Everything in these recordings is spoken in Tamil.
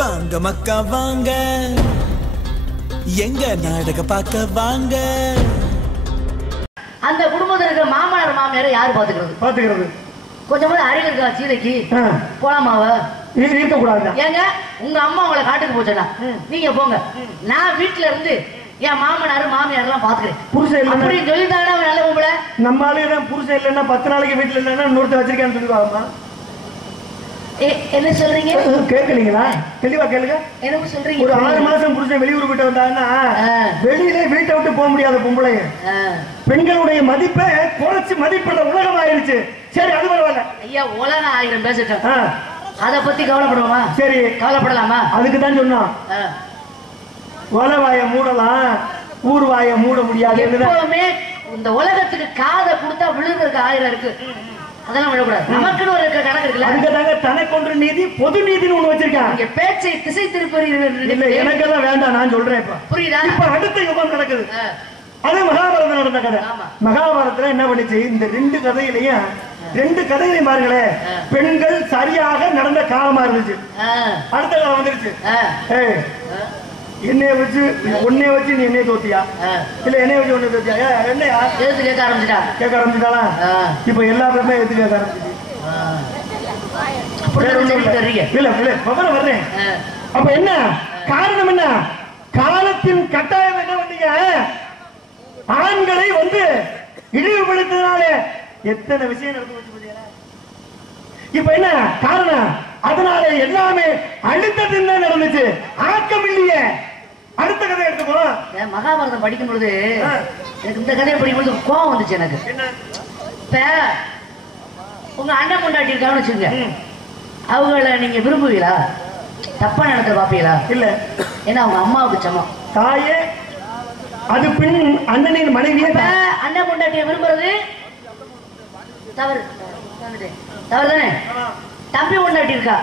வாங்க மக்கா வாங்க எங்க நாடக பார்க்க வாங்க. அந்த குடும்பத்தில் இருக்கிற மாமனார் மாமியாரை யாரு பாத்துக்கிறது? கொஞ்சம் அறிவு இருக்கா சீதைக்கு போலாமாவ இருக்க கூடாது. ஏங்க உங்க அம்மா உங்களை காட்டுக்கு போச்சா நீங்க போங்க, நான் வீட்டுல இருந்து என் மாமனார் மாமியார் எல்லாம் பாத்துக்கிறேன். புருஷன் அப்படின்னு சொல்லிட்டாங்கன்னா நல்ல உங்களை நம்ம ஆளு புருஷன் இல்லைன்னா 10 நாளைக்கு வீட்டுல இல்லைன்னா இன்னொருத்த வச்சிருக்கேன்னு சொல்லுவாங்கம்மா. என்ன சொல்றீங்க? கேட்கலீங்களா? தெளிவா கேளுங்க. என்ன சொல்றீங்க? ஒரு 6 மாசம் புருஷன் வெளியூர் போயிட்டு வந்தாங்கன்னா வெளியிலே வீட்டை விட்டு போக முடியாத பொம்பளை பெண்களுடைய மதிப்பை குறைச்சு மதிப்பிட உலகம் ஆயிருச்சு. சரி அது பரவாயில்ல ஐயா, உலகம் 1000 பேசிட்டோம், அத பத்தி கவலைப்படுவோமா? சரி கவலைப்படலாமா? அதுக்கு தான் சொன்னோம் வலவாய மூடலாம் ஊர்வாய மூட முடியாது. எப்பவுமே இந்த உலகத்துக்கு காதை கொடுத்தா விழுகிறதுக்கு 1000 இருக்கு, அதெல்லாம் விழக்கூடாது. நமக்குன்னு ஒரு கணக்கு இருக்குல்ல. அதுக்கு தனக்கொன்று நீதி பொது நீதினு ஒண்ணு வச்சிருக்காங்க. இங்க பேச்சை திசை திருப்பறீர்கள். இல்ல எனக்கெல்லாம் வேண்டாம், நான் சொல்றேன். இப்ப புரியுதா? இப்ப அடுத்த யுகம் நடக்குது. அது மகாபாரதம் நடந்த கதை. மகாபாரதத்துல என்ன பண்ணுச்சு? இந்த 2 கதையிலையும் 2 கதையிலையும் பாருங்களேன், பெண்கள் சரியாக நடந்த காலமா இருந்துச்சு. அடுத்த காலம் வந்துருச்சு. என்னைய வச்சு உன்னைய வச்சு நீ என்னைய தோத்தியா இல்ல என்னைய வச்சு உன்னை தோத்தியா? என்னையா எதிர்த்து கேட்க ஆரம்பிச்சிட்டாளா? இப்ப எல்லா பேருமே எதிர்த்து கேட்க ஆரம்பிச்சு. இல்ல இல்ல பகல வர்றேன். அப்ப என்ன காரணம்? என்ன காலத்தின் கட்டாயம்? என்ன பண்ணீங்க? ஆண்களை இழிவுபடுத்தினால எத்தனை விஷயம் நடந்து வச்சு. இப்ப என்ன காரணம்? அதனால எல்லாமே அடுத்தது என்ன நடந்துச்சு? ஆக்கம் இல்லையே. அடுத்த கதை எடுத்துக்கோம். மகாபாரதம் படிக்கும் பொழுது இந்த கதையை படிக்கும் பொழுது கோபம் வந்துச்சு எனக்கு. இப்ப உங்க அண்ணன் கொண்டாட்டி இருக்கான்னு வச்சுங்க, அவங்கள நீங்க விரும்புவீங்களா? தப்பா நடத்த பாப்பீங்களா? இல்ல. ஏன்னா அவங்க அம்மாவுக்கு சமம். தாயே அது பின் அண்ணனின் மனைவியே. அண்ணன் கொண்டாட்டிய விரும்புறது தவறு தானே? தம்பி கொண்டாட்டி இருக்கா,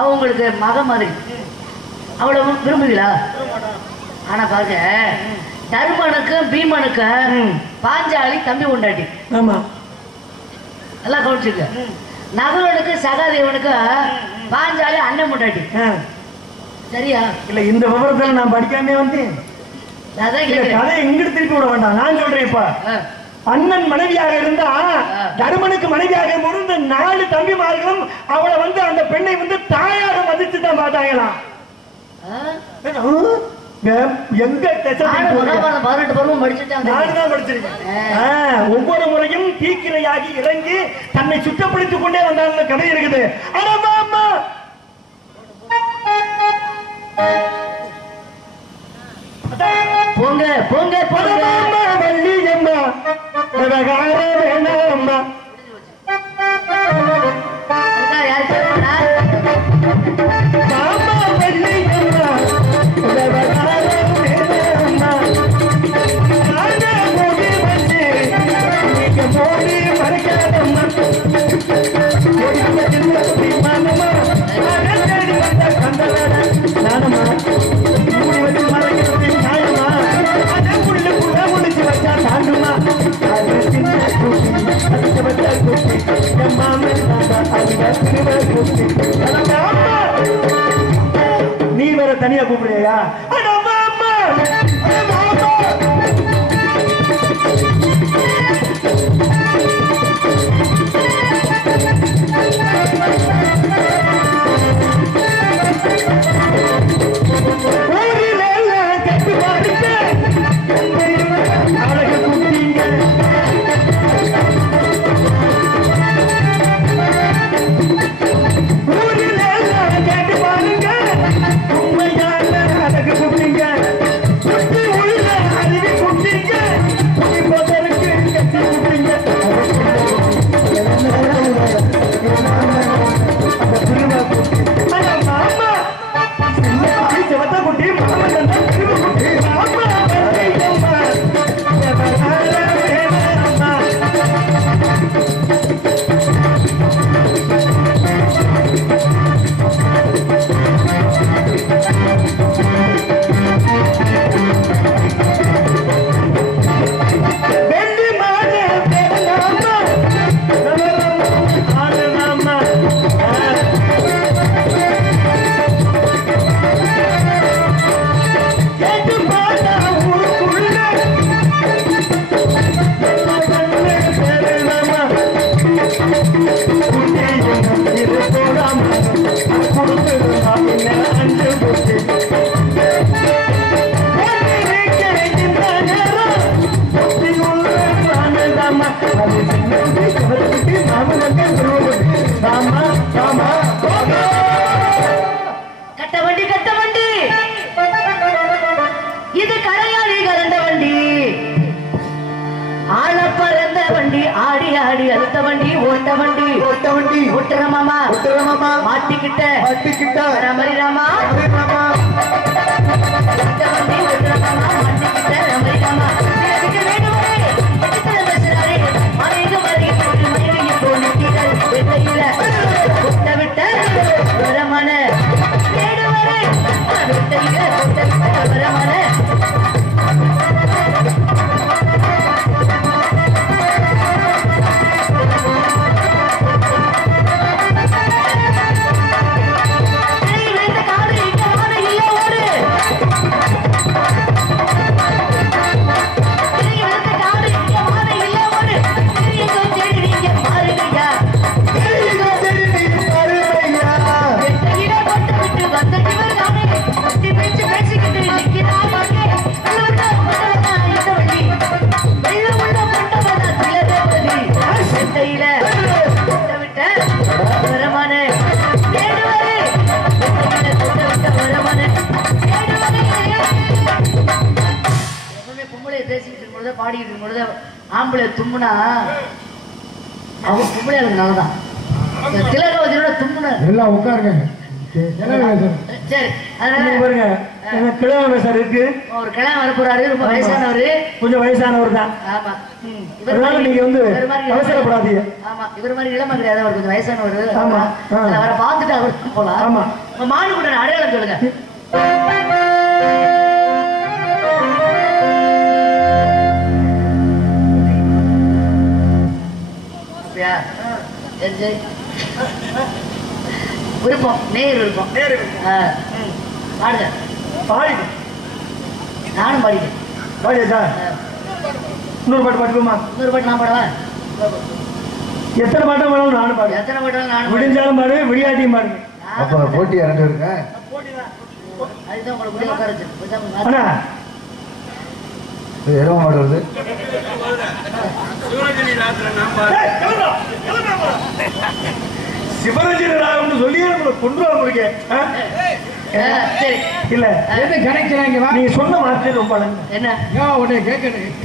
அவங்களுக்கு மக மாதிரி, அவளை விரும்புவீங்களா? ஆனா பாருங்க, தர்மனுக்கும் பீமனுக்கும் பாஞ்சாலி தம்பி கொண்டாட்டி. ஆமா, நல்லா கவனிச்சுக்க. நகுலனுக்கு சகாதேவனுக்கு பாஞ்சாலி அண்ணன் கொண்டாட்டி. சரியா? இல்ல இந்த விவரத்துல நான் படிக்காமே வந்தேன். கதை எங்கிட்டு திருப்பி விட வேண்டாம், நான் சொல்றேன். இப்ப அண்ணன் மனைவியாக இருந்தா தருமனுக்கு மனைவியாக இருந்த 4 தம்பிமார்களும் அவளை அந்த பெண்ணை தாயாக மதிச்சு தான் பார்த்தாங்களாம். எங்க 18 பருவம் படிச்சுட்டாங்க. ஒவ்வொரு முறையும் தீக்கிரையாகி இறங்கி தன்னை சுத்தப்படுத்திக் கொண்டே வந்தாங்க. கதை இருக்குது. போங்க போங்க போங்க வள்ளியம்மா வேணாம்மா. நீ வேற தனியா கூப்பிடுறியா? விட்டுறமாமா மாட்டிக்கிட்ட ரமரி ராமா பாடிட்டு பொழுது ஆம்பளை தும்முனா அவங்க பொம்பளையாளுக்கு நல்லதான். திலகவதியோட தும்முன எல்லாம் உட்காருங்க. சரி அதனால பாருங்க கிழமை சார் இருக்கு. ஒரு கிழமை வர போறாரு. ரொம்ப வயசானவரு. கொஞ்சம் வயசானவர் தான். ஆமா இவர் நீங்க வந்து அவசரப்படாதீங்க. ஆமா இவர் மாதிரி இளம கிடையாது. அவர் கொஞ்சம் வயசானவர். ஆமா அவரை பார்த்துட்டு அவர் போலாம். ஆமா மாடு கூட அடையாளம் சொல்லுங்க. விருப்பம் நேர் விருப்பம் பாடுங்க. பாடிடு. நானும் பாடிட்டேன். பாடியா சார்? இன்னொரு பாட்டு பாட்டுமா? இன்னொரு பாட்டு நான் பாடுவேன். எத்தனை பாட்டம் பாடணும் நானும் பாடு. எத்தனை பாட்டம் நானும் விடிஞ்சாலும் பாடு விளையாட்டியும் பாடுங்க. அப்ப போட்டி ரெண்டு இருக்க. அதுதான் உங்களை முடிய உட்கார வச்சு. அண்ணா எருவ மாடு வருது. சிவரஞ்சனி ராகம்னு சொல்லி கொண்டு இல்ல கிடைக்கிறாங்க. நீங்க சொன்ன வார்த்தை ரொம்ப என்ன உடனே கேட்கணும்.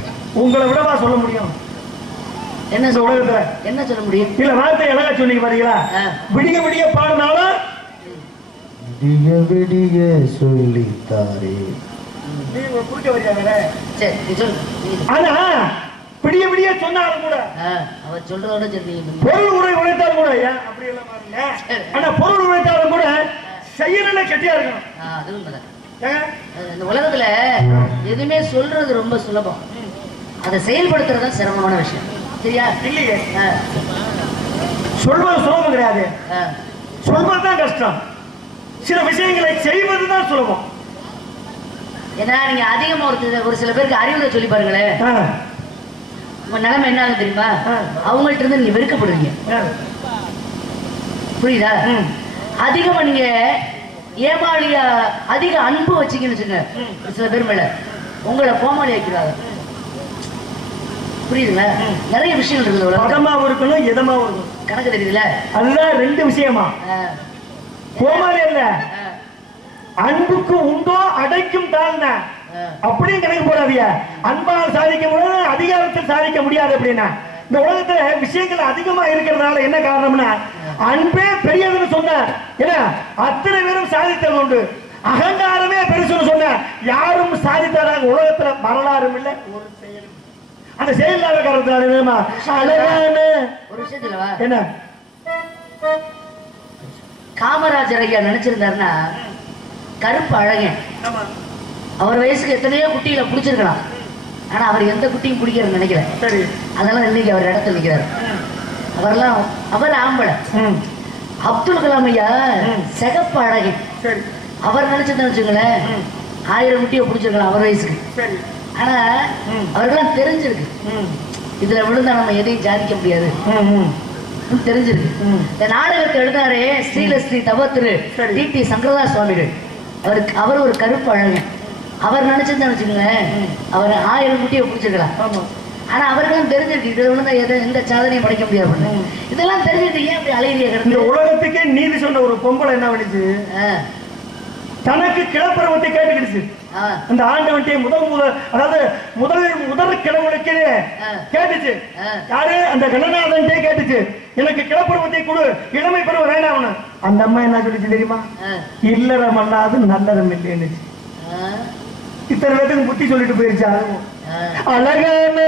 உங்களை விடவா சொல்ல முடியும்? என்ன உலகத்துல என்ன சொல்ல முடியும்? இல்ல வார்த்தை அழகா சொன்னீங்க பாத்தீங்களா? விடிய விடிய பாடினாலும் விடிய விடிய சொல்லித்தாரே. நீங்க புரிஞ்ச வரியா? சரி சொல்லு. ஆனா விடிய விடிய சொன்னாலும் கூட அவர் சொல்றதோட சரி பொருள் உரை உழைத்தாலும் கூட அப்படி எல்லாம் பாருங்க. ஆனா பொருள் உழைத்தாலும் கூட செயல்ல கெட்டியா இருக்கணும். அது உண்மைதான். இந்த உலகத்துல எதுவுமே சொல்றது ரொம்ப சுலபம். அதை செயல்படுத்துறது தான் சிரமமான விஷயம். சரியா? இல்லையே சொல்வது சுலபம் கிடையாது. சொல்வதுதான் கஷ்டம். சில விஷயங்களை செய்வதுதான் சுலபம். ஏன்னா நீங்க அதிகமா ஒரு சில பேருக்கு அறிவுரை சொல்லி பாருங்களேன். உங்க நிலைமை என்ன தெரியுமா? அவங்கள்ட்ட இருந்து நீங்க வெறுக்கப்படுவீங்க. புரியுதா? அதிகமா நீங்க ஏமாளியா அதிக அன்பு வச்சீங்கன்னு வச்சுங்க சில பேர் மேல உங்களை கோமாளி ஆக்கிறாங்க. புரியுதுங்களா? நிறைய விஷயங்கள் இருக்குது. பதமாவும் இருக்கணும் எதமாவும் இருக்கணும். கணக்கு தெரியுதுல? அதுதான் ரெண்டு விஷயமா. கோமாளி இல்ல அன்புக்கு உண்டோ அடைக்கும் தாழ்ந்த அப்படியும் கணக்கு போடாதியா. அன்பால் சாதிக்க முடியாது, அதிகாரத்தில் சாதிக்க முடியாது. அப்படின்னா இந்த உலகத்துல விஷயங்கள் அதிகமா இருக்கிறதுனால என்ன காரணம்னா அன்பே பெரியதுன்னு சொன்ன ஏன்னா அத்தனை பேரும் சாதித்தது உண்டு. அகங்காரமே பெருசுன்னு சொன்ன யாரும் சாதித்தாராங்க உலகத்துல வரலாறும் இல்லை ஒரு செயலும். அந்த செயல் இல்லாத காரணத்தினால ஒரு விஷயத்துல என்ன காமராஜர் ஐயா நினைச்சிருந்தாருன்னா கருப்பு அழகன் அவர் வயசுக்கு எத்தனையோ குட்டிகளை பிடிச்சிருக்கலாம். ஆனா அவர் எந்த குட்டியும் பிடிக்கிறது நினைக்கல. சரி அதெல்லாம் இன்னைக்கு அவர் இடத்துல நிற்கிறார். அவர் ஆம்பளை. அப்துல் கலாம் ஐயா சிகப்பு அழகன். சரி அவர் நினைச்சதுன்னு வச்சுங்களேன் 1000 குட்டியை பிடிச்சிருக்கலாம் அவர் வயசுக்கு. சரி ஆனா அவருக்கெல்லாம் தெரிஞ்சிருக்கு இதுல விழுந்தா நம்ம எதையும் சாதிக்க முடியாது தெரிஞ்சிருக்கு. இந்த நாடகத்தை எழுதினாரே ஸ்ரீலஸ்ரீ தவத்திரு டி சங்கரதாஸ் சுவாமிகள். அவர் ஒரு கருப்பு அழகன். அவர் நினைச்சிருந்தா வச்சுக்கோங்களேன் அவர் 1000 குட்டியை பிடிச்சிருக்கலாம். ஆனா அவருக்கெல்லாம் தெரிஞ்சிருக்கு இதுல விழுந்தா எந்த சாதனையும் படைக்க முடியாது. இதெல்லாம் தெரிஞ்சுட்டு ஏன் அப்படி அழகிய கிடந்து உலகத்துக்கே நீதி சொன்ன ஒரு பொம்பளை என்ன பண்ணிச்சு தனக்கு கிளப்பருவத்தை கேட்டுக்கிடுச்சு. அந்த ஆண்டவன்ட்டே அதாவது முதல் கிழவனுக்கு கேட்டுச்சு. யாரு? அந்த கணநாதன்ட்டே கேட்டுச்சு, எனக்கு கிளப்பருவத்தை கொடு, இளமை பருவம் வேண்டாம். அந்த அம்மா என்ன சொல்லிச்சு தெரியுமா? இல்லறம் அல்லாது நல்லறம் இல்லைன்னு. இத்தனை பேருக்கு புத்தி சொல்லிட்டு போயிருச்சு. அழகான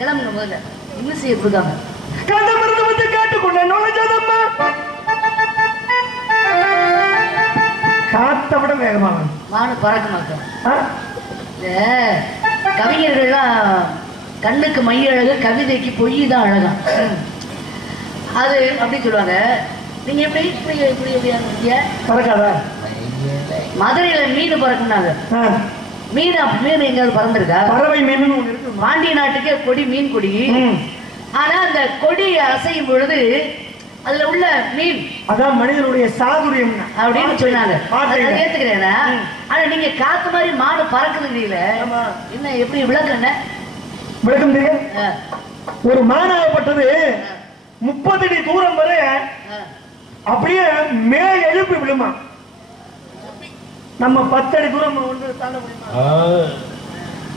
கிளம்புங்க முதல்ல இன்னும் செய்ய கொடுக்காம கதமருந்து வந்து கேட்டுக்கொண்ட நுழைஞ்சதம்மா காத்த விட வேகமா வானம் பறக்க மாட்டோம். கவிஞர்கள்லாம் கண்ணுக்கு மை அழகு, கவிதைக்கு பொய் தான் அழகா. அது அப்படின்னு சொல்லுவாங்க. நீங்க எப்படி இப்படி இப்படி எப்படி பறக்காதா? மதுரையில மீன் பறக்குனாங்க. மீன் மீன் எங்காவது பறந்துருக்கா? பறவை மீன் பாண்டிய நாட்டுக்கே கொடி மீன் கொடி. ஆனா அந்த கொடி அசையும் பொழுது அதுல உள்ள மீன் அதான் மனிதனுடைய சாதுரியம் அப்படின்னு சொன்னாங்க. ஏத்துக்கிறேன். ஆனா நீங்க காத்து மாதிரி மாடு பறக்குதுல என்ன எப்படி விளக்கம் என்ன விளக்கம் தெரியும்? ஒரு மானாகப்பட்டது 30 அடி தூரம் வரை அப்படியே மேல் எழுப்பி விழுமா. நம்ம 10 அடி தூரம் வந்து தாண்ட முடியுமா?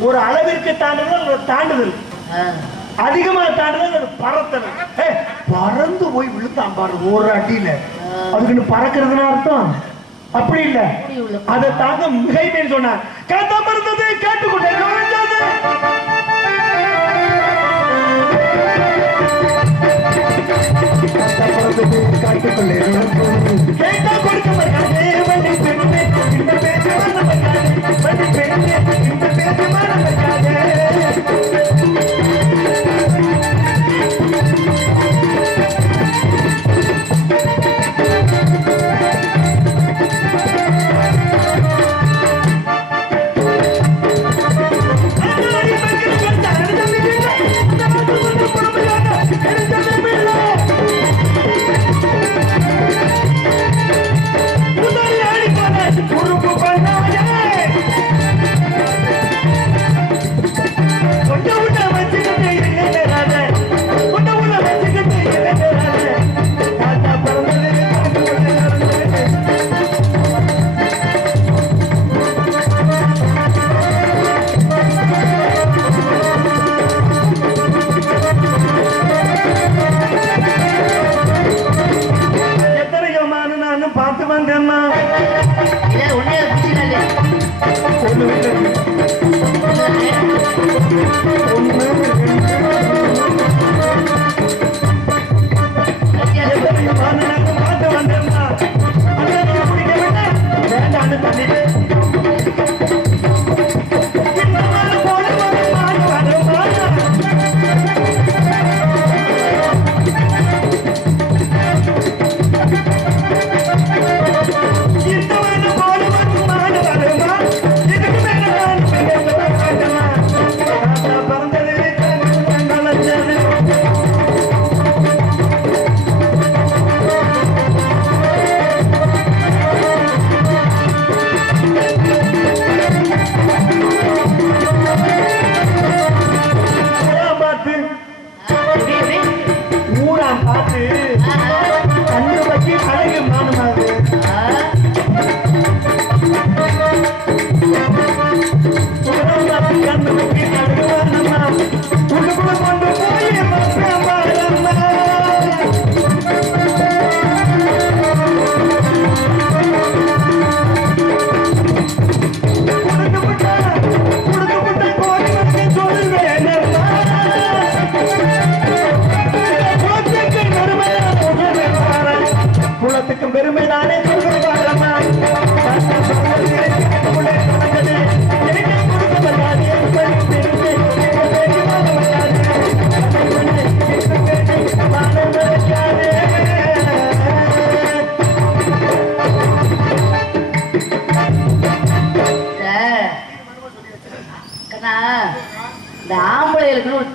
ஒரு அளவிற்கு தாண்டுதல் ஒரு தாண்டுதல், அதிகமா தாண்டுதல் ஒரு பறத்தல். பறந்து போய் விழுத்தான் பாரு ஒரு அடியில, அதுக்கு பறக்கிறதுன்னு அர்த்தம் அப்படி இல்ல. அதை தாங்க மிகைமேன்னு சொன்னார். கதம் இருந்தது கேட்டுக்கொண்டே காட்டுக்கொள்ளே கேட்டா கொடுக்க மாட்டாங்க. இந்த பேச்சு இந்த பேச்சு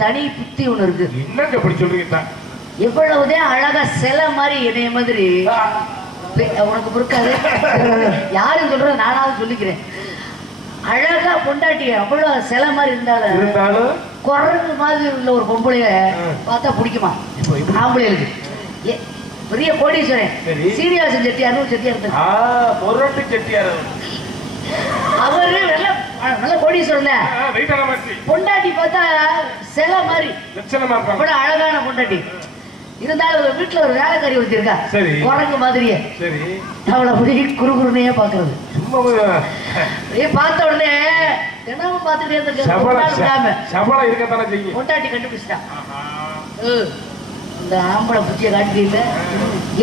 தனி புத்தி ஒண்ணு இருக்கு. என்னங்க அப்படி சொல்றீங்க? எவ்வளவுதான் அழகா சிலை மாதிரி என்னைய மாதிரி உனக்கு பொறுக்காது. யாரும் சொல்ற நானாவது சொல்லிக்கிறேன். அழகா பொண்டாட்டி அவ்வளவு சிலை மாதிரி இருந்தாலும் குரங்கு மாதிரி உள்ள ஒரு பொம்பளைய பார்த்தா பிடிக்குமா ஆம்பளைகளுக்கு? பெரிய கோடீஸ்வரன் சீனிவாசன் செட்டியார் செட்டியார் அவரு நல்ல கோடீஸ்வரன். பொண்டாட்டி பார்த்தா சிலை மாதிரி அழகான பொண்டாட்டி இருந்தாலும் வீட்டுல ஒரு வேலைக்காரி வச்சிருக்கா குரங்கு மாதிரியே. அவளை அப்படி குறுகுறுனையே பாக்குறது. பார்த்த உடனே தினமும் பார்த்துட்டே இருக்க பொண்டாட்டி கண்டுபிடிச்சிட்டான். இந்த ஆம்பளை புத்திய காட்டிட்டு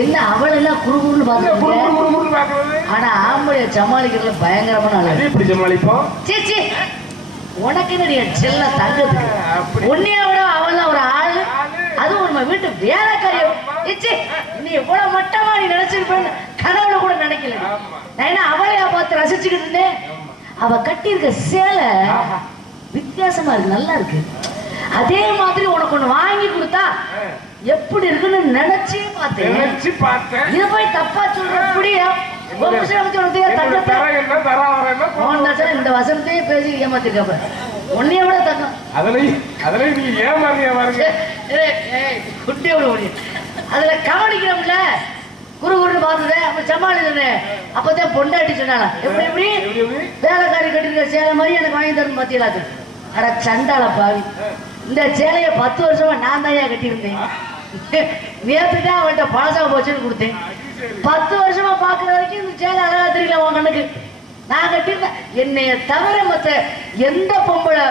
என்ன அவளை எல்லாம் குறுகுறுன்னு பாக்குறது. ஆனா ஆம்பளைய சமாளிக்கிறதுல பயங்கரமான ஆளு. சமாளிப்போம். சீச்சி உனக்கு என்ன செல்ல தங்கத்துக்கு உன்னைய விட அவள் ஒரு ஆளு. அதுவும் நம்ம வீட்டு வேலைக்காரிய நீ எவ்வளவு மட்டமா நீ நினைச்சிருப்பேன்னு கனவுல கூட நினைக்கல. நான் என்ன அவளையா பார்த்து ரசிச்சுக்கிட்டு இருந்தேன். அவ கட்டி இருக்க சேலை வித்தியாசமா இருக்கு, நல்லா இருக்கு. அதே மாதிரி உனக்கு ஒண்ணு வாங்கி கொடுத்தா எப்படி இருக்குன்னு நினைச்சு பார்த்தேன். இதை போய் தப்பா சொல்ற எப்படியா? இந்த வசனத்தையே பேசி ஏமாத்திருக்க உன்னைய விட தக்கம் அதுல கவனிக்கிறோம்ல குரு குரு பார்த்தது அப்ப சமாளிதானே அப்பதான் பொண்டாட்டி சொன்னால எப்படி எப்படி வேலைக்காரி கட்டிருக்க சேலை மாதிரி எனக்கு வாங்கி தரணும் பாத்தீங்களா? அட சண்டால பாவி, இந்த சேலைய 10 வருஷமா நான் தான் கட்டியிருந்தேன். நேற்றுதான் அவன்கிட்ட பழசா போச்சுன்னு கொடுத்தேன். 10 வருஷமா பாக்குற வரைக்கும் இந்த சேலை அழகா தெரியல உன் கண்ணுக்கு. நான் கட்டியிருந்தேன். என்னைய தவிர மத்த எந்த பொம்பளை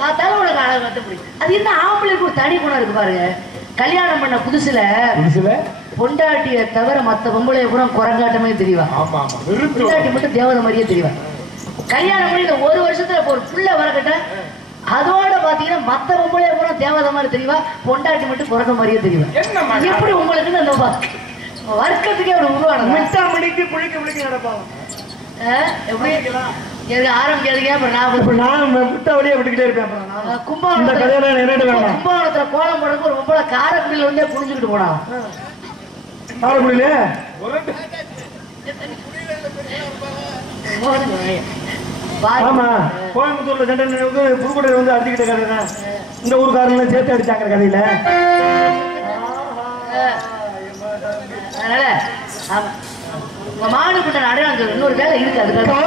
பார்த்தாலும் உனக்கு அழகு வந்து பிடிக்கும். அது என்ன ஆம்பளைக்கு ஒரு தனி குணம் இருக்கு பாருங்க. கல்யாணம் பண்ண புதுசுல பொண்டாட்டிய தவிர மத்த பொம்பளைய கூட குரங்காட்டமே தெரியவா. பொண்டாட்டி மட்டும் தேவதை மாதிரியே தெரியவா. கல்யாணம் பண்ணி இந்த 1 வருஷத்துல ஒரு புள்ள வரக்கட்ட அதோட பாத்தீங்கன்னா மத்த பொம்பளைய கூட தேவதை மாதிரி தெரியவா. பொண்டாட்டி மட்டும் குரங்க மாதிரியே தெரியவா. எப்படி உங்களுக்கு அந்த வர்க்கத்துக்கே ஒரு உருவானது. மிட்டாமணிக்கு புளிக்க புளிக்க நடப்பாங்க. எப்படி ஆரம்பிக்காதீங்க. நான் முட்டை வழியா விட்டுக்கிட்டே இருப்பேன். கும்பகோணத்துல கோலம் போடுறதுக்கு ஒரு பொம்பளை காரைக்குடியில இருந்தே புரிஞ்சுக்கிட்டு போனாங்க. காரைக்குடியில ஆமா கோயம்புத்தூர்ல சண்டை புதுக்கோட்டையில வந்து அடிச்சுக்கிட்ட கதை இந்த ஊருக்காரங்க சேர்த்து அடிச்சாங்க கதையில. அதனால மாடு கிட்ட அடையாளம் இன்னொரு வேலை இருக்கு. அதுக்காக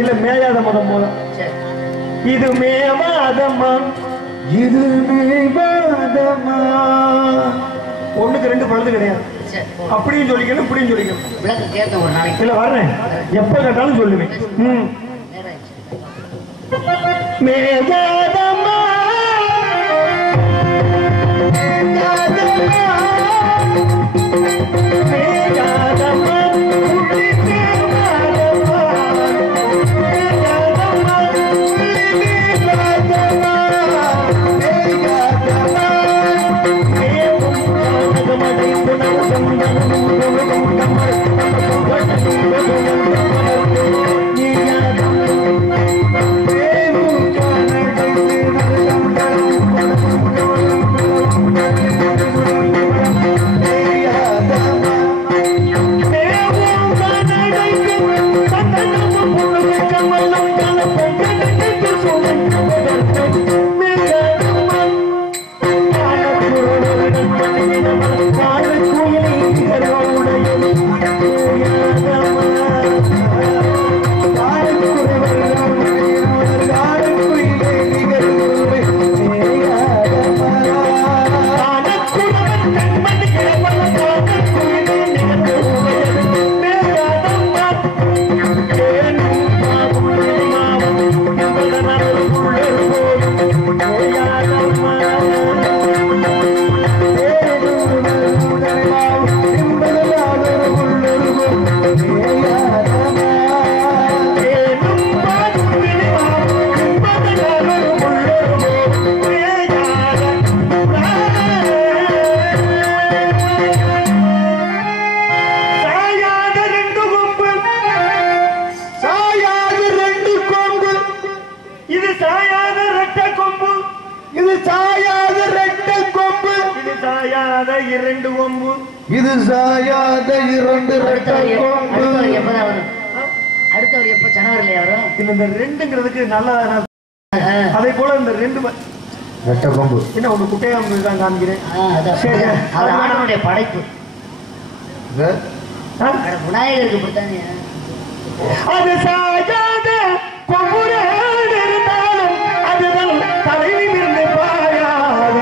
இல்ல மேயாத மதம் போல இது மேவாதமா இது மேவாதமா. ஒண்ணுக்கு 2 பழுது கிடையாது. அப்படியும் சொல்லிக்கணும் இப்படியும் சொல்லிக்கணும். இல்ல வர்றேன் எப்ப கேட்டாலும் சொல்லுவேன். மேயாதமா அடுத்தவர் எப்ப ஜனவரில வரும்? இந்த ரெண்டுங்கிறதுக்கு நல்லா அதே போல இந்த ரெண்டு வெட்ட கொம்பு என்ன ஒண்ணு குட்டையா தான் காமிக்கிறேன். அது ஆண்டவனுடைய படைப்பு. விநாயகருக்கு கொடுத்தானே அது சாயாத கொம்புடன் இருந்தாலும் அதுதான் தலையில் இருந்து பாயாத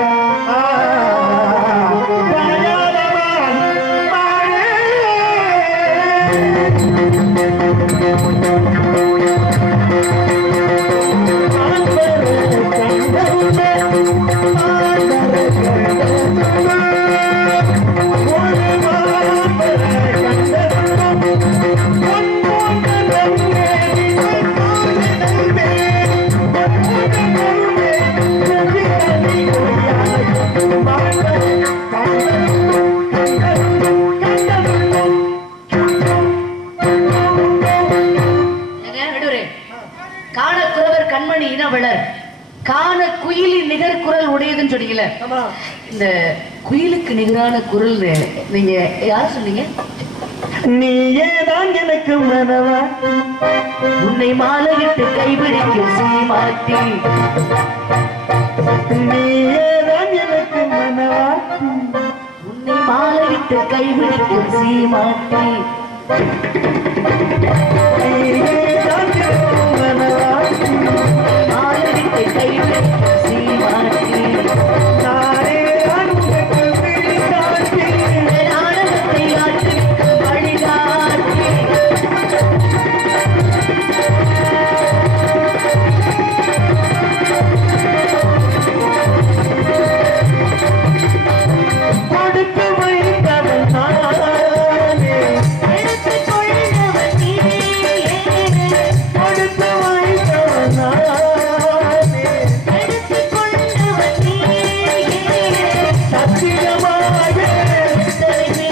காண குயிலின் நிகர் குரல் உடையதுன்னு சொன்னீங்கல்ல, இந்த குயிலுக்கு நிகரான குரல் நீங்க யார் சொன்னீங்க? நீயேதான் எனக்கு மனவா உன்னை மாலையிட்டு கைபிடிக்கும் சீமாட்டி, நீயேதான் எனக்கு மனவா உன்னை மாலையிட்டு கைபிடிக்கும் சீமாட்டி, நீயேதான் எனக்கு மனவா மாலையிட்டு கைபிடிக்கும் சீமாட்டி, நானே நாடகத்தை ஆற்றி வழிகாட்டி கொடுத்து வைத்தவன் நானே, எடுத்துக் கொண்டவன் நீயே, கொடுத்து வைத்தவன் நானே, எடுத்துக் கொண்டவன் நீயே, சத்தியமாக தரிசி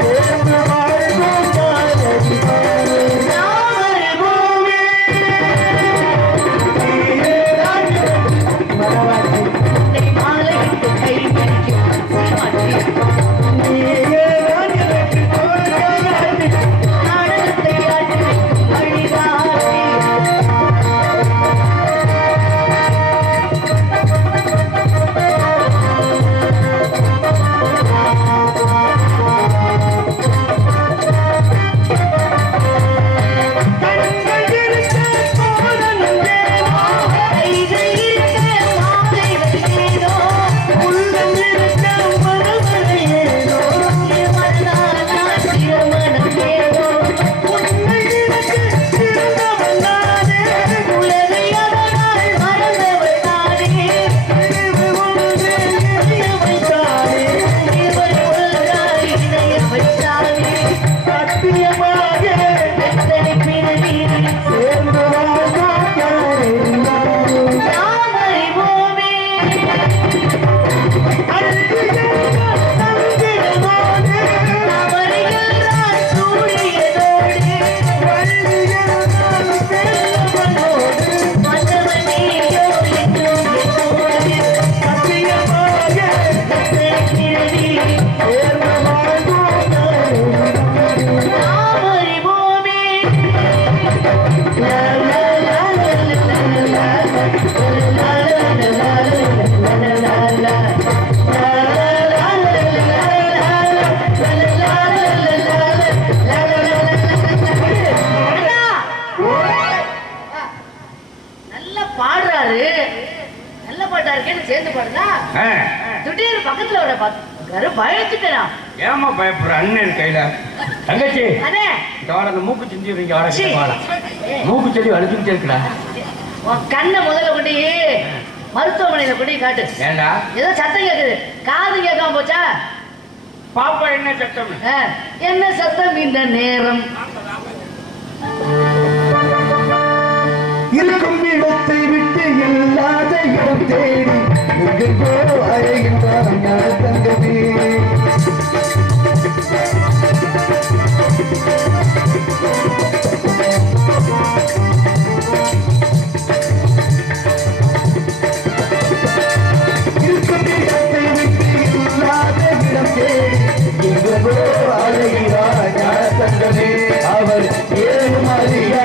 சேர்ந்து வாழ்வோம் நாளடிவாரே, நாமறிவோமே நீயேதான் மனவாட்டி உன்னை மாலையிட்டு கைபிடிக்கும் சீமாட்டி, நீயேதான் எனக்கு தோழனாட்டி நாடகத்தை ஆற்றி வழிகாட்டி. கண்கள் இருக்க கோலங்கள் ஏதோ, கைகள் இருக்க மாலைகள் ஏதோ, உள்ளம் இருக்க மனமழை ஏதோ, மனதானால் திருமணம் ஏதோ, உன்னை எனக்கு சிறந்தவன் நானே, உலகை அதனால் மறந்தவள் நானே, நினைவு ஒன்று எரிய வைத்தானே, இவள் ஒன்றாய் இணைய வைத்தானே, சத்தியமாக எத்தனை பிறவி சேர்ந்து வாழ்வோம் யாரெல்லாமே, நாம் அறிவோமே அன்பியெல்லாம் சந்திரனோடு, அவரையெல்லாம் சூரியனோடு, வள்ளியெல்லாம் செல்வனோடு, மன்னவனே என்றும் என்னோடு, சத்தியமாக எத்தனை பிறவி சேர்ந்து வாழ்வோம் யாரெல்லாமே, நாம் அறிவோமே. லா லா லா லா லா லா லா நல்லா பாடுறாரு, நல்ல பாட்டா இருக்கேன்னு சேர்ந்து பாடுதா, திடீர்னு பக்கத்துல வர பார்த்து பயச்சுட்டா. ஏமா பயப்படுற அண்ணன் கையில தங்கச்சி அதே இந்த மூக்கு செஞ்சு மூக்கு செடி அழுதுகிட்டே இருக்கா. உன் கண்ணை முதல்ல கொண்டு மருத்துவமனையில கொண்டு காட்டு. ஏண்டா ஏதோ சத்தம் கேக்குது, காது கேட்காம போச்சா? பாப்பா என்ன சத்தம்? என்ன சத்தம் இந்த நேரம்? இருக்கும் இடத்தை விட்டு இல்லாத இடம் தேடி எங்கெங்கோ அழைகின்றான் ஞான தங்கமே. இருக்கும் இடத்தை விட்டு இல்லாத இடம் தேடி எங்கெங்கோ அழைகிறான் ஞான தங்கமே. அவர் ஏழு மாறிய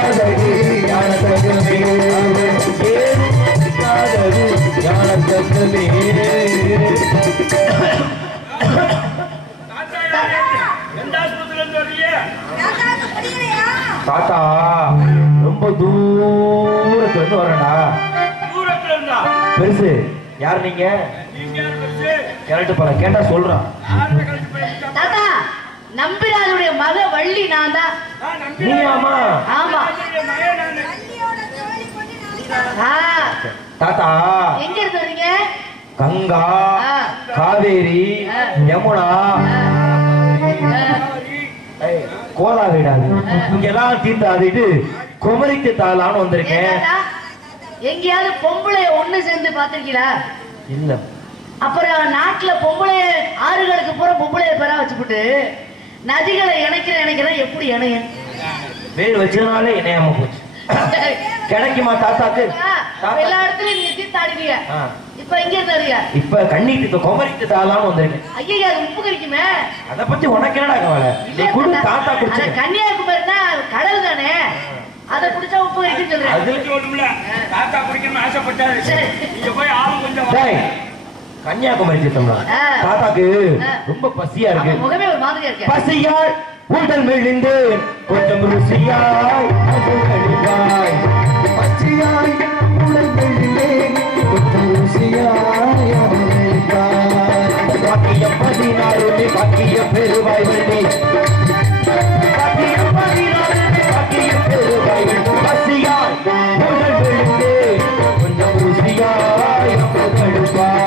தாத்தா ரொம்ப தூரத்துல இருந்து வரேன்டா. தூரத்துல இருந்தா பெருசு யார் நீங்க? கரெக்ட் பல கேட்டா சொல்றான். தாத்தா நம்பிராஜுடைய மக வள்ளி நான் தான். நீயாமா? ஆமா. தாத்தா எங்க இருந்து வரீங்க? கங்கா, காவேரி, யமுனா, கோதாவரிடாது இங்கெல்லாம் தீர்த்தாடிட்டு குமரிக்கு தாளான்னு வந்திருக்கேன். எங்கேயாவது பொம்பளை ஒண்ணு சேர்ந்து பாத்திருக்கீங்களா? இல்ல. அப்புறம் நாட்டுல பொம்பளை ஆறுகளுக்கு பூரா பொம்பளைய பெறா வச்சுப்புட்டு நதிகளை இணைக்கிறேன் எப்படி இணைய வேல் வச்சதுனாலே இணையாம போச்சு. கிடைக்குமா தாத்தாக்கு? எல்லா இடத்துலயும் நீங்க தீர்த்தாடுவீங்க. இப்ப எங்க இருந்தாருங்க? இப்ப கண்ணீட்டு குமரிக்கு தாளான்னு வந்திருக்கேன். ஐயா அது உப்பு கறிக்குமே. அத பத்தி உனக்கு என்னடா கவலை? நீ குடு தாத்தா குடிச்சு. கன்னியாகுமரினா கடல் தானே, அத குடிச்சா உப்பு கறிக்குன்னு சொல்றேன். அது ஒண்ணுமில்ல, தாத்தா குடிக்கணும்னு ஆசைப்பட்டாரு. நீங்க போய் ஆளு கொஞ்சம் கன்னியாகுமரி சித்தம்னா தாத்தாக்கு ரொம்ப பசியா இருக்கு. முகமே ஒரு மாதிரியா இருக்கு. பசியால் உடல் மெலிந்து கொஞ்சம் ருசியாய் கழிவாய். பசியாய் உடல் மெலிந்து கொஞ்சம் ருசியாய் பாக்கியம் 16 பாக்கியம் பெருவாய் வண்டி. பாக்கியம் 16 பாக்கியம் பெருவாய் வண்டி. பசியாய் உடல் மெலிந்து கொஞ்சம் ருசியாய் கழிவாய்.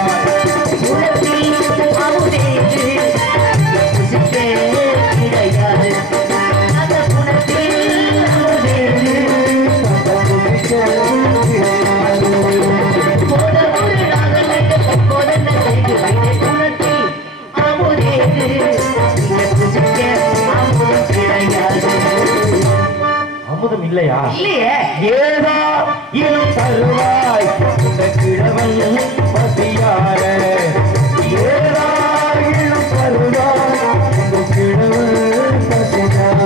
அமுதம் இல்லையா? ஏதா இனம் தருவாய் கிழவன் பசியார. ஏதா இனம் தருவாய் கிழவன் பசியார.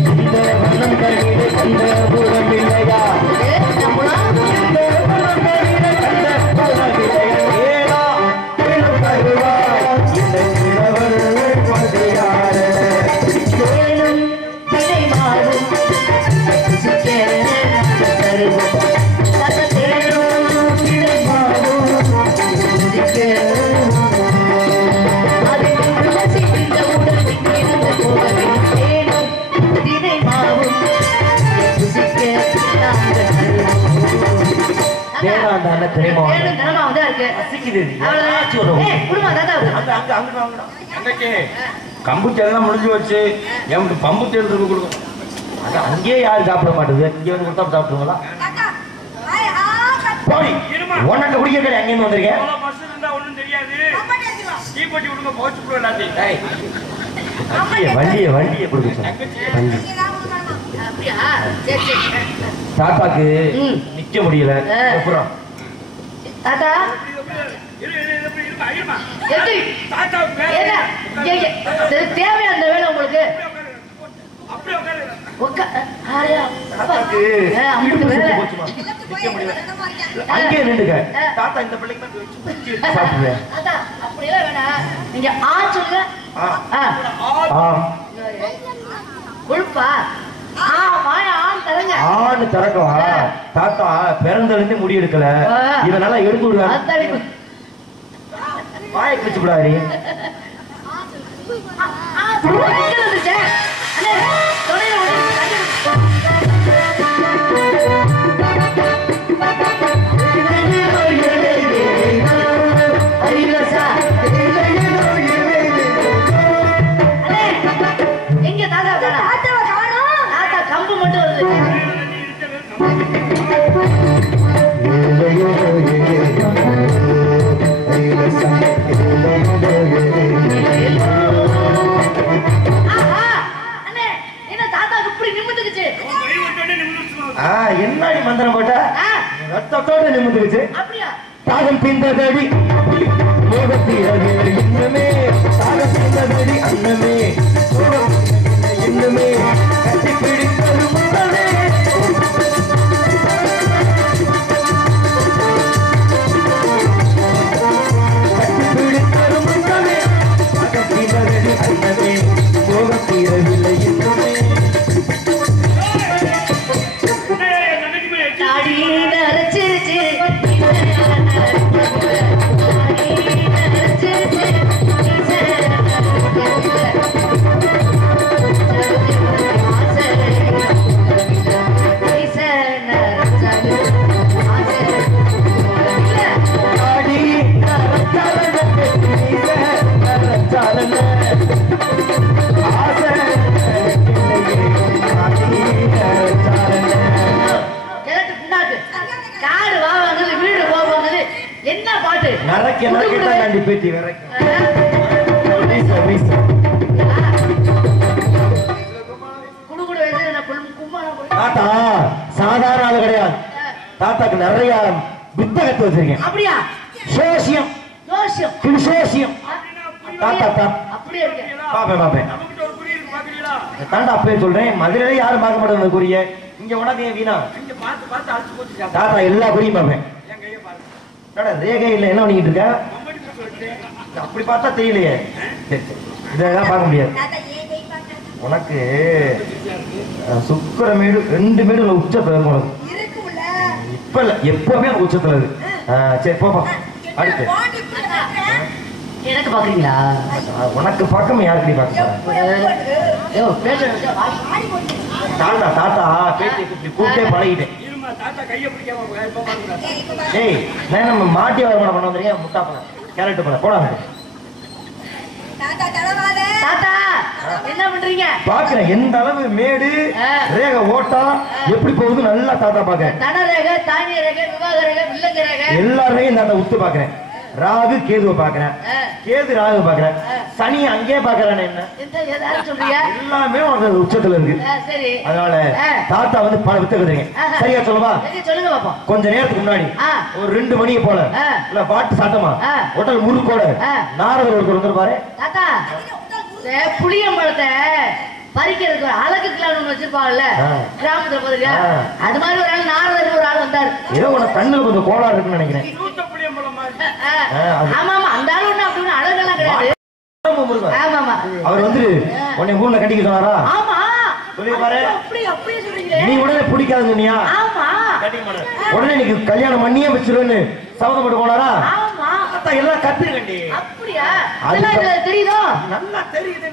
இந்த வனம் கழிவு கந்த புறம் இல்லையா? இந்த வனம் கழிவு கந்த புறம் இல்லையா? ஏதா இனம் தருவாய் இந்த கிழவன் பசியார. கம்பு செல்லாம் முடிஞ்சு வச்சு என் பம்பு தேர்ந்து கொடுக்கும். அங்கேயே யாரும் சாப்பிட மாட்டேது. இங்க வந்து கொடுத்தா சாப்பிடுங்களா? உனக்கு குடிக்க கடை அங்கேருந்து வந்திருக்கேன். வண்டியை கொடுக்க தாத்தாக்கு நிக்க முடியல. தாத்தா தேவையா அந்த வேலை உங்களுக்கு? அங்கே நின்றுங்க தாத்தா. இந்த பிள்ளைக்கு சாப்பிடுவேன். அப்படியெல்லாம் வேணாம். நீங்க சொல்லுங்க. கொழுப்பா ஆணு திறக்கவா? தாத்தா பிறந்திலிருந்து முடி எடுக்கல. இதனால எடுத்து விடுவேன். வாயை கிழிச்சு விடாது. எங்க தாத்தா தாத்தா கம்பு மட்டும் வருது. என்னடி மந்திரம் போட்ட? ரத்தத்தோடு நிமிந்துக்குச்சு. தாகம் பிந்ததடி இன்னமே, தாகம் பிந்ததடி அன்னமே, இன்னமே கட்டி பிடித்தது முன்னமே. கட்டி பிடித்தது முன்னமே, தாகம் பிந்ததடி அன்னமே, போக தீரவில்லை இன்னமே. விறக்க தாண்டி பேட்டி விறக்க தாத்தா சாதாரண ஆளு கிடையாது. தாத்தாக்கு நிறைய புத்தகத்தை வச்சிருக்கேன். அப்படியா? சோசியம் சோசியம் தாத்தா அப்படியே இருக்கு. பாப்பேன் பாப்பேன் தாண்டா அப்பயே சொல்றேன். மதுரையில யாரும் பார்க்க மாட்டாங்க குறிய. இங்க உனக்கு ஏன் வீணா? தாத்தா எல்லா குறியும் பார்ப்பேன். ரேகை இல்ல என்ன பண்ணிக்கிட்டு இருக்க? அப்படி பார்த்தா தெரியலையே. இதெல்லாம் பார்க்க முடியாது. உனக்கு சுக்கரமேடு 2 மேடு உச்சத்துல இருக்கு உனக்கு. இப்ப இல்ல எப்பவுமே உச்சத்துல இருக்கு. சரி போப்பா. அடுத்து எனக்கு பாக்குறீங்களா? உனக்கு பார்க்காம யாருக்கு பாக்க? தாத்தா தாத்தா பேட்டி கூப்பிட்டே பழகிட்டேன். ஏய் நான் நம்ம மாட்டி வர பண்ண வந்திருக்கேன். முட்டா பண்ண கேரட் பண்ண போடாங்க. தாத்தா என்ன பண்றீங்க? பாக்குறேன் எந்த அளவு மேடு ரேகை ஓட்டா எப்படி போகுது நல்லா தாத்தா பாக்குறேன். தன ரேகை, தானிய ரேகை, விவாக ரேகை, வில்லங்க ரேகை எல்லாரையும் தாத்தா உத்து பாக்குறேன். ராகு கேதுவை பாக்குறேன். கேது ராகு பாக்குறேன். சனி அங்கேயே பாக்குறேன். என்ன சொல்றீங்க? எல்லாமே உனக்கு உச்சத்துல இருக்கு. சரி அதனால தாத்தா வந்து பல வித்துக்கிறீங்க. சரியா சொல்லுவா? சொல்லுங்க பாப்போம். கொஞ்ச நேரத்துக்கு முன்னாடி ஒரு 2 மணிக்கு போல இல்ல பாட்டு சாட்டமா ஹோட்டல் முறுக்கோட நாரதர் ஒருத்தர் வந்துருப்பாரு. தாத்தா புளியம்பழத்தை பறிக்கிறதுக்கு அழகுக்குலாம் ஒண்ணு வச்சிருப்பாங்கல்ல கிராமத்துல போதுங்க. அது மாதிரி ஒரு ஆள் நாரதர் ஒரு ஆள் வந்தாரு. ஏதோ உன கண்ணுல கொஞ்சம் கோளாறு இருக்குன்னு நினைக்கிறேன். ஆமா ஆமா அந்த ஆள் ஒண்ணு அப்படி ஒண்ணு அழகெல்லாம் கிடையாது. ஆமா ஆமா அவர் வந்து உன்னை ஊர்ல கட்டிக்க சொன்னாரா? ஆமா சொல்லி பாரு. அப்படியே சொல்றீங்களே. நீ உடனே பிடிக்காதுன்னு சொன்னியா? ஆமா உடனே நீ கல்யாணம் பண்ணியே வச்சிருவேன்னு சபதம் போட்டு போனாரா? ஆமா எல்லாம் கத்துருக்கண்டி. அப்படியா? அதெல்லாம் தெரியுதோ? நல்லா தெரியுது.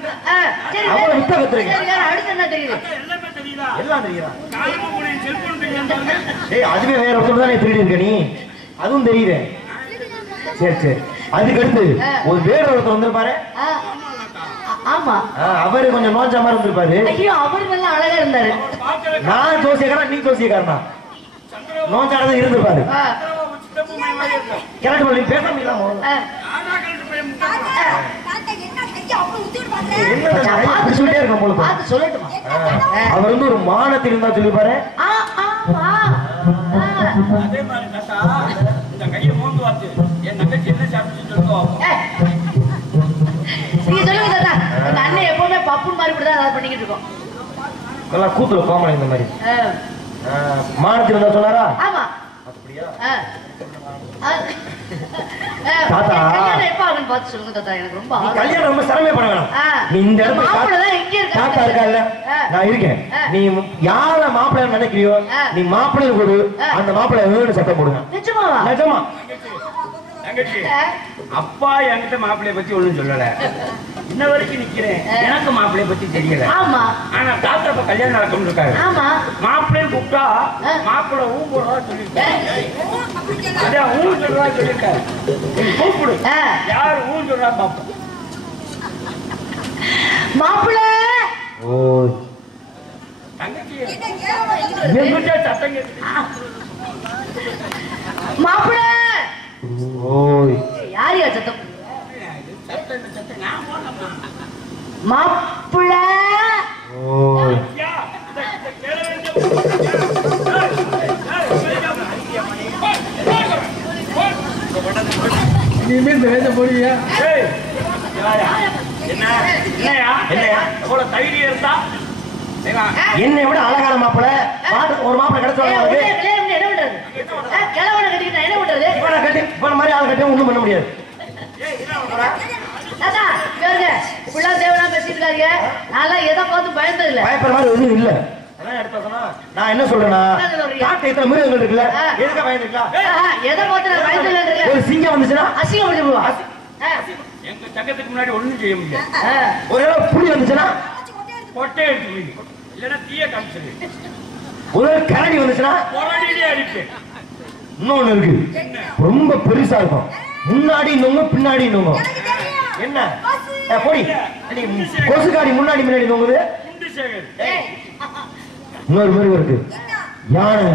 சரி அவளை விட்ட கத்துறீங்க. அடுத்து என்ன தெரியுது? எல்லாம் தெரியுதா? ஏய் அதுவே வேற ஒருத்தர் தானே திருடி இருக்க நீ. அதுவும் தெரியுது. சரி சரி அதுக்கு அடுத்து ஒரு வேற ஒருத்தர் வந்திருப்பாரு. ஆமா அவரு கொஞ்சம் நோஞ்ச மாதிரி இருந்திருப்பாரு. ஐயோ அவரு நல்லா அழகா இருந்தாரு. நான் ஜோசியக்காரன் நீ ஜோசியக்காரனா? நோஞ்சாடதான் இருந்திருப்பாரு. கரெக்ட் பண்ணி பேச முடியல. அவர் வந்து ஒரு மானத்தில் இருந்தா சொல்லிப்பாரு. அண்ணன் எப்பவுமே பப்பு மாதிரி கூட தான் பண்ணிக்கிட்டு இருக்கோம். கூத்துல கோமலை இந்த மாதிரி மானத்தில் இருந்தா சொன்னாரா? ஆமா அப்படியா? தாத்தா எப்ப ஆகுன்னு பார்த்து சொல்லுங்க தாத்தா. எனக்கு ரொம்ப கல்யாணம் ரொம்ப சிரமப்பட வேணாம். நீ இந்த இடத்துல தாத்தா இருக்கா? நான் இருக்கேன். நீ யார மாப்பிள்ளை நினைக்கிறியோ நீ மாப்பிள்ளை கொடு. அந்த மாப்பிள்ளை வேணும் சட்டம் போடுங்க. நிஜமாவா? நிஜமா. அப்பா என்கிட்ட மாப்பிள்ளைய பத்தி ஒண்ணும் சொல்லல. இன்ன வரைக்கும் நிக்கிறேன். எனக்கு மாப்பிள்ளைய பத்தி தெரியல. ஆமா ஆனா தாத்தா இப்ப கல்யாணம் நடக்கும் இருக்காரு. ஆமா மாப்பிள்ளைய கூப்பிட்டா மாப்பிள்ளை ஊங்குறதா சொல்லிருக்காரு. அதான் ஊன் சொல்றதா சொல்லிருக்காரு. கூப்பிடு யாரு ஊன் சொல்றா பாப்போம். மாப்பிள்ளை ஓ தங்கச்சி எங்கிட்ட சத்தம் கேட்குது. மாப்பிள்ளை ஓய் யார் யார் சத்தம்? மாப்பிள்ளை ஓய் இனிமே இந்த வேலை போறியா? என்னையா எவ்வளவு தைரியம் இருந்தா என்னை விட அழகான மாப்பிள்ளை ஒரு மாப்பிள்ளை கிடைச்சா என்ன பண்றது? கிழவனை கட்டிக்கிட்டா என்ன பண்றது? இவனை கட்டி இவன மாதிரி ஆள் கட்டி ஒண்ணும் பண்ண முடியாது. தாத்தா கேளுங்க. இப்படிலாம் தேவையான பேசிட்டு இருக்காங்க. நான் எதை பார்த்து பயந்தது இல்ல. பயப்படுற மாதிரி எதுவும் இல்ல. நான் என்ன சொல்றேன்னா காட்டு எத்தனை மிருகங்கள் இருக்குல்ல எதுக்கு பயந்துக்கலாம்? எதை பார்த்து நான் பயந்தது இல்ல. ஒரு சிங்கம் வந்துச்சுன்னா அசிங்கம் பண்ணி போவா. எங்க சங்கத்துக்கு முன்னாடி ஒண்ணும் செய்ய முடியாது. ஒரு புலி வந்துச்சுன்னா கொட்டை எடுத்து இல்லைன்னா தீய காமிச்சிரு. ஒரு கரடி வந்துச்சுன்னா பொறடியிலே அடிப்பேன். இன்னொன்னு இருக்கு ரொம்ப பெருசா இருக்கும். முன்னாடி நோங்க பின்னாடி நோங்க. என்ன போடி கொசுக்காடி முன்னாடி முன்னாடி நோங்குது. இன்னொரு மிருகம் இருக்கு யானை.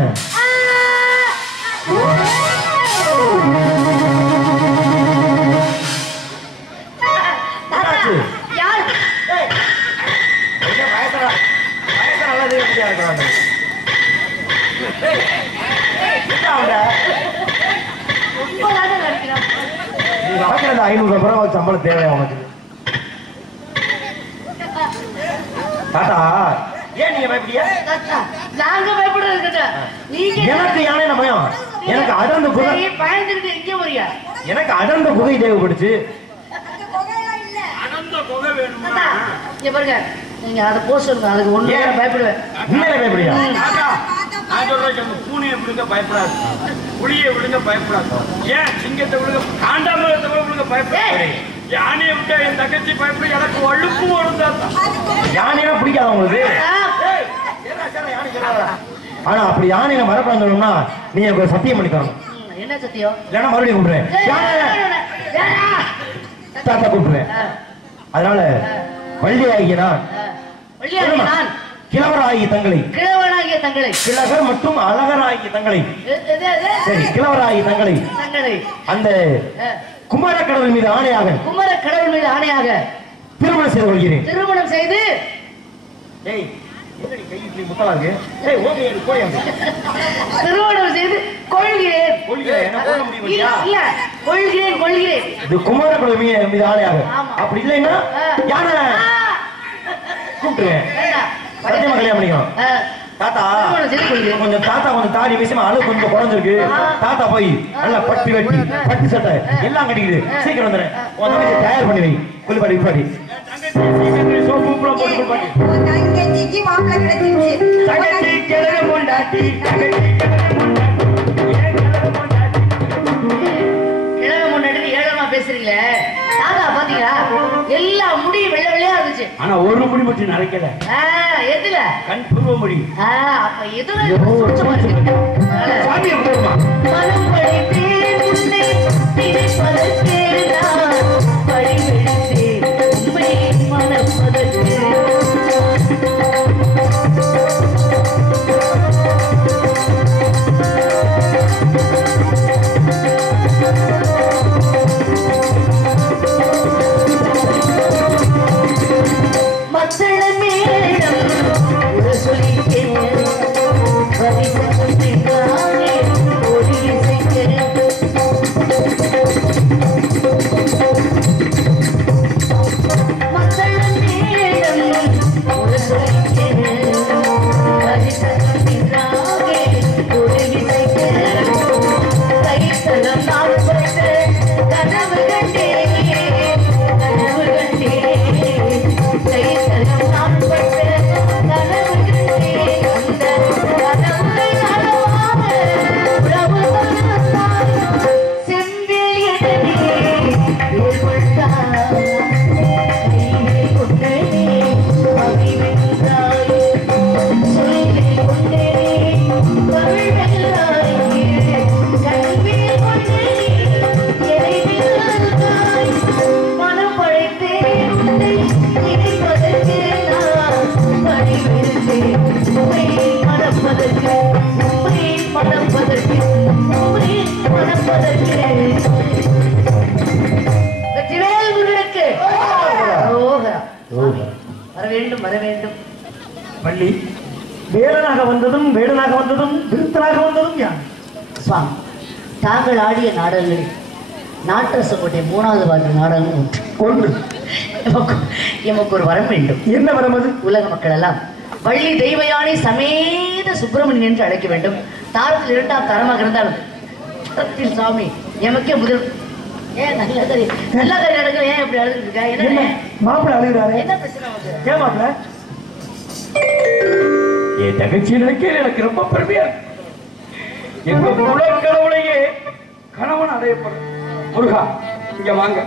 அப்படியா இருக்கிறாங்க நீ வளர்க்கறது 500 ரூபாய் சம்பளம் தேவையா உனக்கு தாத்தா ஏன் நீங்க பயப்படியா நாங்க பயப்படுறது எனக்கு யானை என்ன பயம் எனக்கு அடர்ந்த குகை பயந்துக்கிட்டு எங்கே வரியா எனக்கு அடர்ந்த குகை தேவைப்படுச்சு அனந்த குகை வேணுமா இங்க பாருங்க நீங்க அதை போஸ்ட் சொல்லுங்க அதுக்கு ஒண்ணு பயப்படுவேன் உண்மையில பயப்படியா நான் சொல்றேன் அந்த பூனையை விடுங்க பயப்படாது புலியை விடுங்க பயப்படாது ஏன் சிங்கத்தை விடுங்க காண்டாமிருகத்தை விடுங்க பயப்படாது யானையை விட்டா என் தங்கச்சி பயப்பட எனக்கு வழுப்பு வரும் யானையா பிடிக்காத உங்களுக்கு ஆனா அப்படி யானையை மறக்கணும்னா நீ எனக்கு ஒரு சத்தியம் பண்ணி தரணும் என்ன சத்தியம் இல்லைன்னா மறுபடியும் கூப்பிடுறேன் தாத்தா கூப்பிடுறேன் அதனால வள்ளியாகிய நான் கிழவராகிய தங்களை கிழவர் மற்றும் அழகராகிய தங்களை சரி கிழவராகிய தங்களை அந்த குமார கடவுள் மீது ஆணையாக திருமணம் செய்து கொள்கிறேன் திருமணம் செய்து திருமணம் செய்து கொள்கிறேன் கொள்கிறேன் இது குமார கடவுள் மீது ஆணையாக அப்படி இல்லைன்னா யானை கூப்பிட்டுருவேன் சத்தியமா கல்யாணம் பண்ணிக்கணும் தாத்தா கொஞ்சம் தாத்தா கொஞ்சம் தாடி விஷயமா அளவு கொஞ்சம் குறைஞ்சிருக்கு தாத்தா போய் நல்லா பட்டு வெட்டி பட்டு சட்டை எல்லாம் கட்டிக்கிது சீக்கிரம் வந்துடுறேன் உன் தங்கச்சி தயார் பண்ணி வை குளிப்பாடி விப்பாடி தங்கச்சிக்கு மாப்பிள்ளை கிடைச்சிருச்சு தங்கச்சி கிழக கொண்டாட்டி கிழக முன்னாடி ஏழமா பேசுறீங்களே தாத்தா பாத்தீங்களா எல்லா முடியும் வெள்ளை வெள்ளையா இருந்துச்சு ஆனா ஒரு முடி மட்டும் நரைக்கல எதுல கண் பூர்வ முடி அப்ப எதுல சாமியை போடுமா மனம் படித்தேன் உன்னை திணிப்பதற்கு நான் படிவெடுத்தேன் உண்மை மனப்பதற்கு பள்ளி வேடனாக வந்ததும் விருத்தனாக வந்ததும் யார் சுவாமி தாங்கள் ஆடிய நாடகங்களில் நாட்டரசக்கோட்டை 3வது வார்டு நாடகம் ஒன்று எமக்கு ஒரு வரம் வேண்டும். என்ன வரம் அது? உலக மக்கள் எல்லாம் வள்ளி தெய்வயானை சமேத சுப்பிரமணியன் என்று அழைக்க வேண்டும். தாரத்தில் 2ஆம் தரமாக இருந்தாலும் தரத்தில் சாமி எமக்கே முதல். ஏன் நல்ல கதை நடக்குது, ஏன் இப்படி அழுதுட்டு இருக்கா? என்ன மாப்பிள்ளை அழுகிறாரு? என்ன பிரச்சனை? ஏன் மாப்பிள்ளை? என் தங்கச்சி நினைக்க எனக்கு ரொம்ப பெருமையா இருக்கு. எங்க கடவுளையே கணவன் அடையப்படுற முருகா, இங்க வாங்க,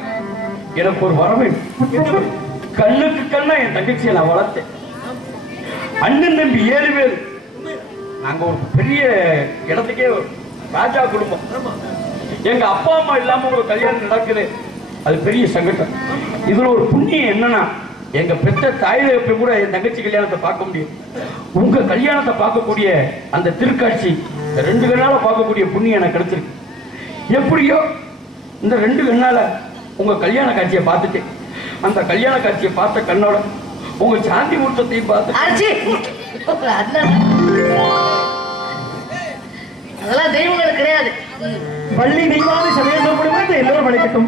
எனக்கு ஒரு வரம் வேண்டும். கண்ணுக்கு கண்ணா என் தங்கச்சியை நான் வளர்த்தேன். அண்ணன் தம்பி 7 பேர், நாங்க ஒரு பெரிய இடத்துக்கே ராஜா குடும்பம். எங்க அப்பா அம்மா இல்லாம ஒரு கல்யாணம் நடக்குது, அது பெரிய சங்கடம். இதுல ஒரு புண்ணியம் என்னன்னா, எங்க பெற்ற தாயில எப்படி கூட என் தங்கச்சி கல்யாணத்தை பார்க்க முடியும். உங்க கல்யாணத்தை பார்க்கக்கூடிய அந்த திருக்காட்சி 2 கண்ணால பார்க்கக்கூடிய புண்ணியம் எனக்கு கிடைச்சிருக்கு. எப்படியோ இந்த 2 கண்ணால உங்க கல்யாண காட்சியை பார்த்துட்டு, அந்த கல்யாண காட்சியை பார்த்த கண்ணோட உங்க சாந்தி முகூர்த்தத்தையும் பார்த்து அதெல்லாம் தெய்வங்கள் கிடையாது. பள்ளி தெய்வான சமயம் சொல்லப்படுவது எல்லோரும் வழிகட்டும்.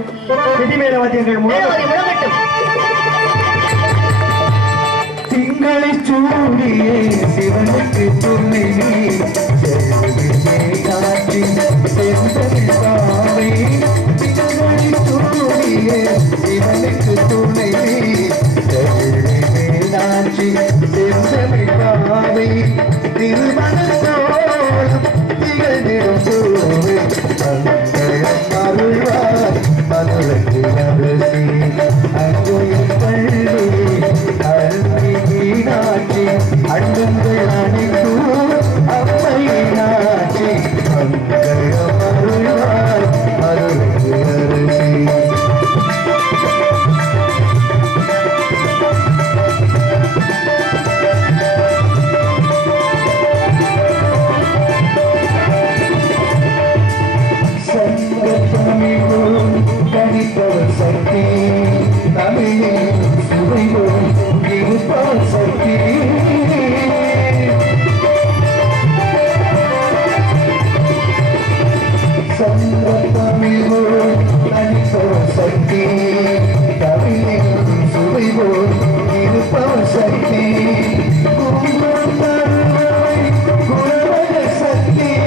விதி மேல வாத்தியங்கள் முழங்கட்டும். திங்களை சூடியே சிவனுக்கு துணை காட்சி செந்தமிழ்காவை. திங்களை சூடியே சிவனுக்கு துணை காட்சி செந்தமிழ்காவை. திருமணத்தோடு திகழ்ந்திடும் அருள்வார் மதுரைக்கு அரசி அங்கோயில் பள்ளி அருள்மீனாட்சி அன்புங்கள் அனைத்தும் அம்மையினாட்சி மங்களம் அருள்வார் மதுரைக்கு அரசி. சக்தி தமிழில் சுவைவோம் இருப்பவர் சக்தி. சந்திர தமிழோம் தனிப்பவர் சக்தி தமிழில் சுவைவோம் இருப்பவர் சக்தி. குணவக சக்தி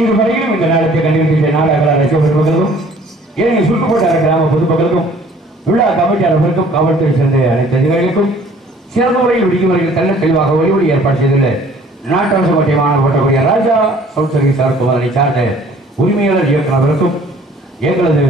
இதுவரையிலும் இந்த நாடகத்தை கண்டுபிடித்த நாடக ரசிகர்களுக்கும் ஏனைய சுற்றுப்பட்ட கிராம பொதுமக்களுக்கும் விழா கமிட்டியாளர்களுக்கும் காவல்துறை சேர்ந்த அனைத்து அதிகாரிகளுக்கும் சிறந்த முறையில் விடுமுறையில் தள்ள தெளிவாக ஒளிவொலி ஏற்பாடு செய்துள்ள நாட்டரசு மத்திய மாணவர் போட்டக்கூடிய ராஜா சவுத் சர்வீஸ் சார்ந்த உரிமையாளர் இயக்குநர்களுக்கும் எங்களது